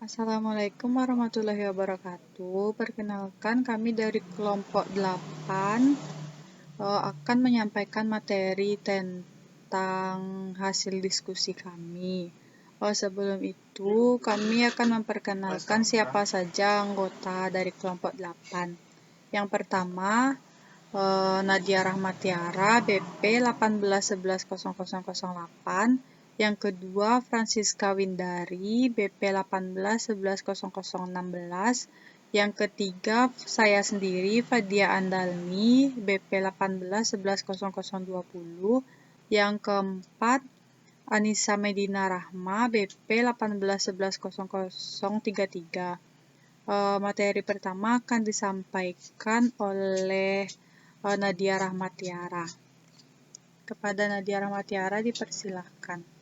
Assalamualaikum warahmatullahi wabarakatuh. Perkenalkan, kami dari kelompok 8 akan menyampaikan materi tentang hasil diskusi kami. Sebelum itu, kami akan memperkenalkan siapa saja anggota dari kelompok 8. Yang pertama, Nadia Rahmatiara, BP 18110008. Yang kedua, Francisca Windari, BP 18110016. Yang ketiga, saya sendiri, Fadia Andalmi, BP 18110020. Yang keempat, Anissa Medina Rahma, BP 18110033. Materi pertama akan disampaikan oleh Nadia Rahmatiara. Kepada Nadia Rahmatiara dipersilahkan.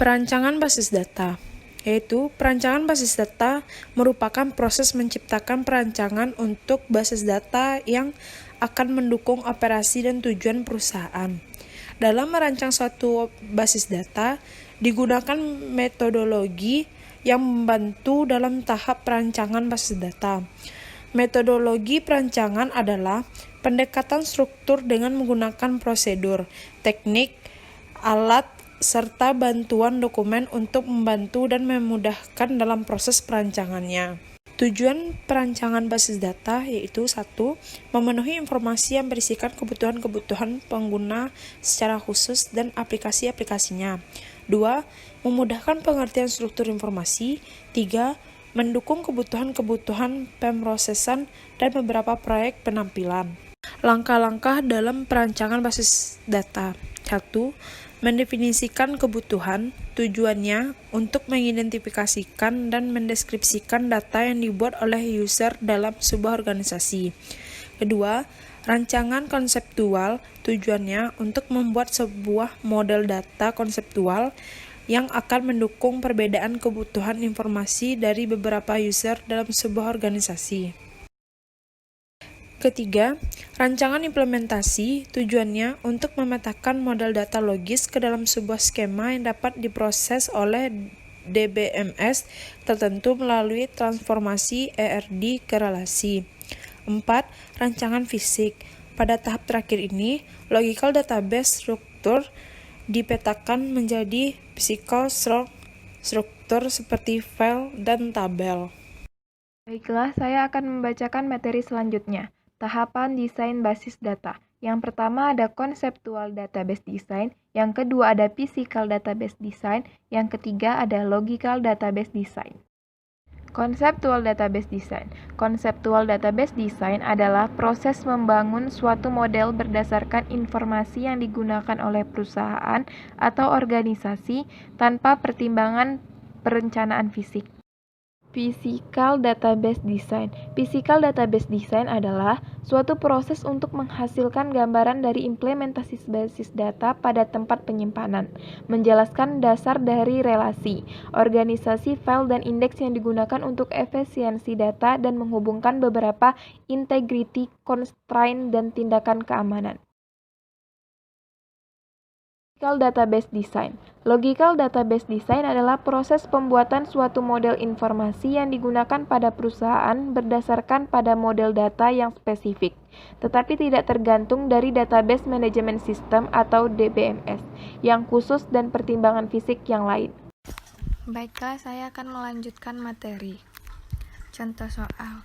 Perancangan basis data, yaitu perancangan basis data merupakan proses menciptakan perancangan untuk basis data yang akan mendukung operasi dan tujuan perusahaan. Dalam merancang suatu basis data, digunakan metodologi yang membantu dalam tahap perancangan basis data. Metodologi perancangan adalah pendekatan struktur dengan menggunakan prosedur, teknik, alat, serta bantuan dokumen untuk membantu dan memudahkan dalam proses perancangannya. Tujuan perancangan basis data yaitu 1. Memenuhi informasi yang berisikan kebutuhan-kebutuhan pengguna secara khusus dan aplikasi-aplikasinya. 2. Memudahkan pengertian struktur informasi. 3. Mendukung kebutuhan-kebutuhan pemrosesan dan beberapa proyek penampilan. Langkah-langkah dalam perancangan basis data. 1. Mendefinisikan kebutuhan, tujuannya untuk mengidentifikasikan dan mendeskripsikan data yang dibuat oleh user dalam sebuah organisasi. Kedua, rancangan konseptual, tujuannya untuk membuat sebuah model data konseptual yang akan mendukung perbedaan kebutuhan informasi dari beberapa user dalam sebuah organisasi. Ketiga, rancangan implementasi tujuannya untuk memetakan model data logis ke dalam sebuah skema yang dapat diproses oleh DBMS tertentu melalui transformasi ERD ke relasi. 4. Rancangan fisik. Pada tahap terakhir ini, logical database struktur dipetakan menjadi physical struktur seperti file dan tabel. Baiklah, saya akan membacakan materi selanjutnya. Tahapan desain basis data. Yang pertama ada conceptual database design, yang kedua ada physical database design, yang ketiga ada logical database design. Conceptual database design. Conceptual database design adalah proses membangun suatu model berdasarkan informasi yang digunakan oleh perusahaan atau organisasi tanpa pertimbangan perencanaan fisik. Physical database design. Physical database design adalah suatu proses untuk menghasilkan gambaran dari implementasi basis data pada tempat penyimpanan, menjelaskan dasar dari relasi, organisasi file dan indeks yang digunakan untuk efisiensi data dan menghubungkan beberapa integrity constraint dan tindakan keamanan. Logical database design. Logical database design adalah proses pembuatan suatu model informasi yang digunakan pada perusahaan berdasarkan pada model data yang spesifik, tetapi tidak tergantung dari database management system atau DBMS yang khusus dan pertimbangan fisik yang lain. Baiklah, saya akan melanjutkan materi. Contoh soal.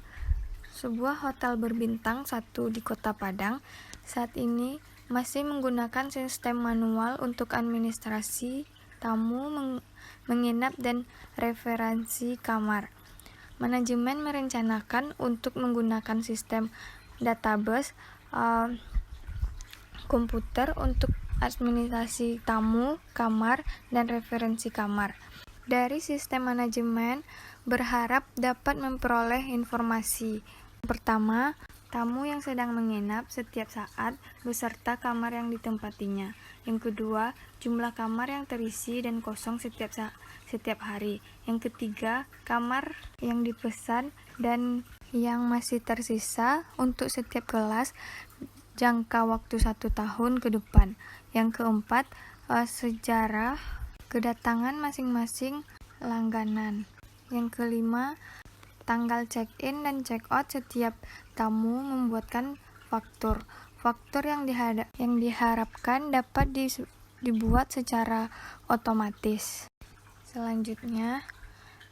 Sebuah hotel berbintang 1 di Kota Padang saat ini masih menggunakan sistem manual untuk administrasi tamu, menginap, dan referensi kamar. Manajemen merencanakan untuk menggunakan sistem database komputer untuk administrasi tamu, kamar, dan referensi kamar. Dari sistem manajemen berharap dapat memperoleh informasi. Pertama, tamu yang sedang menginap setiap saat beserta kamar yang ditempatinya. Yang kedua, jumlah kamar yang terisi dan kosong setiap hari. Yang ketiga, kamar yang dipesan dan yang masih tersisa untuk setiap kelas jangka waktu 1 tahun ke depan. Yang keempat, sejarah kedatangan masing-masing langganan. Yang kelima, tanggal check-in dan check-out setiap tamu membuatkan faktur. Faktur yang diharapkan dapat dibuat secara otomatis. Selanjutnya,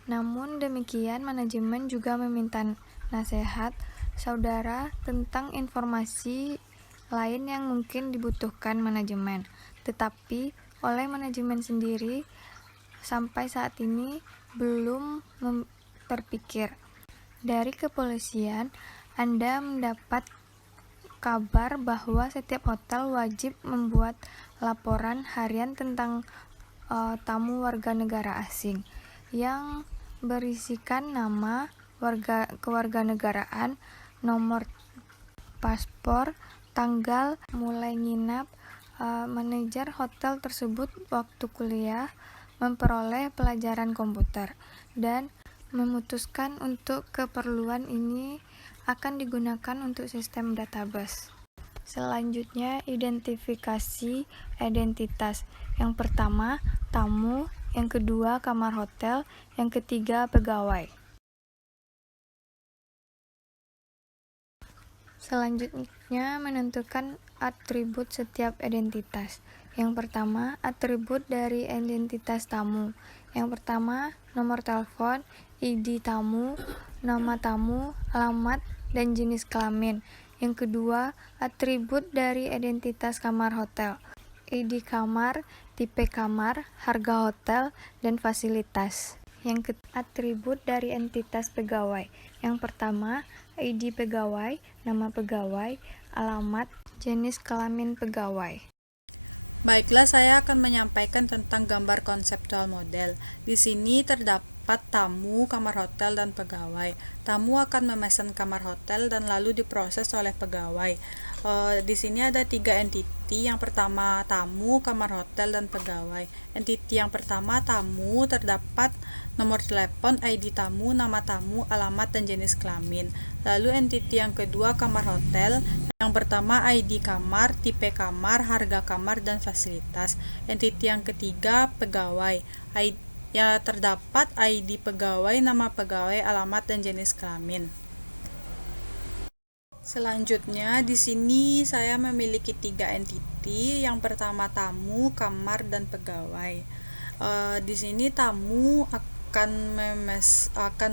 namun demikian manajemen juga meminta nasihat saudara tentang informasi lain yang mungkin dibutuhkan manajemen, tetapi oleh manajemen sendiri sampai saat ini belum terpikir. Dari kepolisian, Anda mendapat kabar bahwa setiap hotel wajib membuat laporan harian tentang tamu warga negara asing yang berisikan nama, kewarganegaraan, nomor paspor, tanggal mulai nginap, manajer hotel tersebut waktu kuliah, memperoleh pelajaran komputer, dan memutuskan untuk keperluan ini akan digunakan untuk sistem database. Selanjutnya, identifikasi identitas. Yang pertama, tamu. Yang kedua, kamar hotel. Yang ketiga, pegawai. Selanjutnya, menentukan atribut setiap identitas. Yang pertama, atribut dari identitas tamu. Yang pertama, nomor telepon, ID tamu, nama tamu, alamat, dan jenis kelamin. Yang kedua, atribut dari identitas kamar hotel. ID kamar, tipe kamar, harga hotel, dan fasilitas. Yang atribut dari entitas pegawai. Yang pertama, ID pegawai, nama pegawai, alamat, jenis kelamin pegawai. Baiklah, saya akan menyampaikan tentang gambar konseptual model. Di sini terdapat tamu, kamar hotel, dan pegawai. Tamu akan memesan kamar hotel dan lalu diproses oleh pegawai. Di sini ada 3 entiti. Yang pertama tamu, kamar hotel, dan pegawai. Entiti yang pertama tamu, terdapat nomor telepon, ID tamu, nama tamu, alamat, dan jenis kelamin. Lalu entiti yang kedua kamar hotel. Yang pertama ID kamar, tipe kamar, harga kamar, dan fasilitas. Entiti yang ketiga pegawai. Ya, terdapat ID pegawai, nama pegawai, alamat, dan jenis kelamin. Selanjutnya, di sini saya memiliki 3 entiti. Yang pertama tamu, kamar, dan pegawai. Di sini tamu akan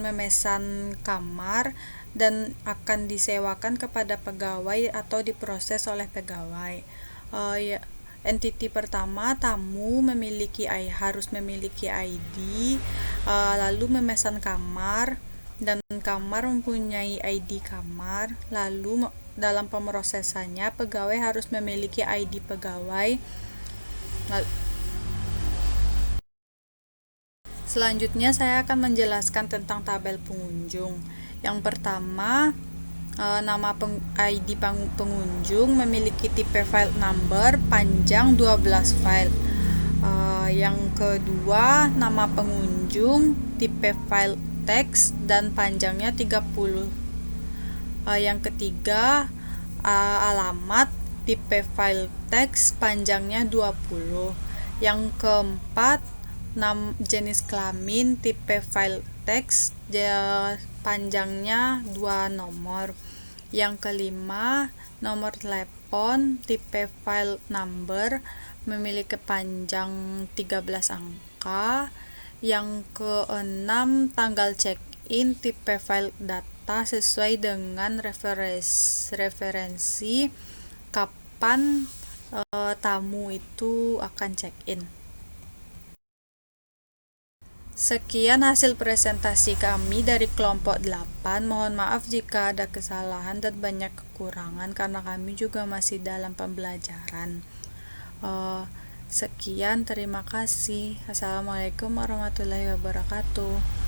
memesan kamar dan akan disewakan kepada pegawai atau diproses oleh pegawai. Entiti pertama tamu harus memiliki ID, lalu memesan kamar, dan kamar mempunyai ID kamar. Lalu dalam pemrosesannya pegawai harus memiliki ID pegawai. Selanjutnya saya akan menjelaskan tentang tabel pengunjung. Yang pertama, nama ID pengunjung memiliki tipe file number panjang 12 file. Yang kedua, nama pengunjung tipe file teks dan panjangnya 30. Yang ketiga, alamat tipe file teks panjangnya 20. Yang keempat, jenis kelamin tipe file teks panjangnya 2 nomor. Yang kelima, nomor telepon tipe file number memiliki panjang 13 angka. Yang keenam, tanggal check-in tipe file data sesuai dengan referensi kapan tamu itu akan check-in. Sekian hasil presentasi kami dari kelompok 8. Mohon maaf jika ada kesalahan dan banyak kekurangan karena kami juga masih dalam pembelajaran. Sekian, terima kasih. Assalamualaikum warahmatullahi wabarakatuh.